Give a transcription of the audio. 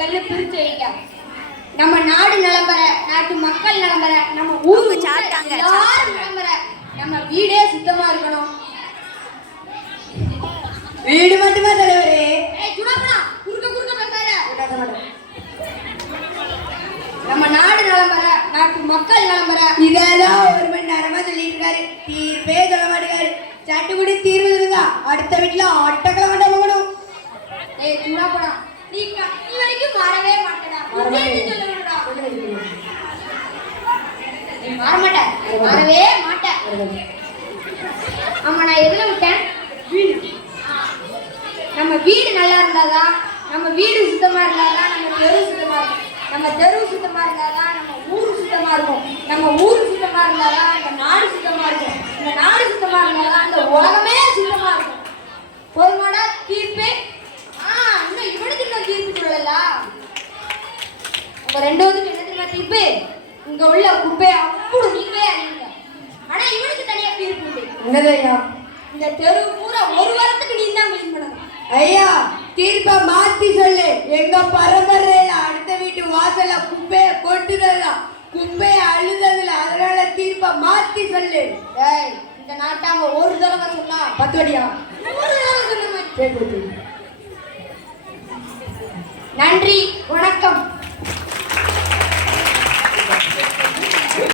வீடுகள்னு பிரிச்சு வைக்க. நம்ம நாடு நலம்பெற, நாட்டு மக்கள் நலம்பெற, நம்ம ஊர் எல்லாரும் நலம்பெற நம்ம வீடே சுத்தமா இருக்கணும். வீடு மட்டுமா தலைவரே? நம்ம நாடு நலம்பெற, நாட்டு மக்கள் நலம்பெற. இதெல்லாம் ஒரு மணி நேரமா சொல்லிட்டு இருக்காரு, தீர்ப்பே சொல்ல மாட்டேங்காரு. சட்டுக்குடி தீர்வு இருந்தா அடுத்த வீட்டுல ஆட்டக்களை கொண்டு போகணும். ஏய் சுடாப்படா, நீ கட்டி வரைக்கும் மாறவே மாட்டடா. நீ மாற மாட்ட, மாறவே மாட்ட. ஆமா, நான் எதுல விட்டேன்? நம்ம வீடு நல்லா இருந்தாதான், நம்ம வீடு சுத்தமா இருந்தாதான் நம்ம தெரு சுத்தமா இருக்கும். நம்ம தெரு சுத்தமா இருந்தாதான் நம்ம ஊர் சுத்தமா இருக்கும். நம்ம ஊர் சுத்தமா இருந்தாதான் இந்த நாடு சுத்தமா இருக்கும். இந்த நாடு சுத்தமா இருந்தாதான் இந்த உலகமே சுத்தமா இருக்கும். போதுமாடா தீர்ப்பே? இன்னும் இவனுக்கு இன்னும் தீர்ப்பு சொல்லல. உங்க ரெண்டாவதுக்கு என்ன தெரியுமா தீர்ப்பு? இங்க உள்ள குப்பையை அப்படி நீங்களே அறியுங்க. ஆனா இவனுக்கு தனியா தீர்ப்பு உண்டு. என்னது ஐயா? இந்த தெரு பூரா ஒரு வாரத்துக்கு நீ தான் கிளீன் பண்ணணும். ஐயா, தீர்ப்பை மாத்தி சொல்லு. எங்க பரம்பரையில அடுத்த வீட்டு வாசல்ல குப்பையை கொட்டுறதா, குப்பையை அழுததுல, அதனால தீர்ப்பை மாத்தி சொல்லு. டேய், இந்த நாட்டாம ஒரு தடவை சொன்னா 10 அடியா? ஒரு தடவை சொன்ன சரி. நன்றி, வணக்கம்.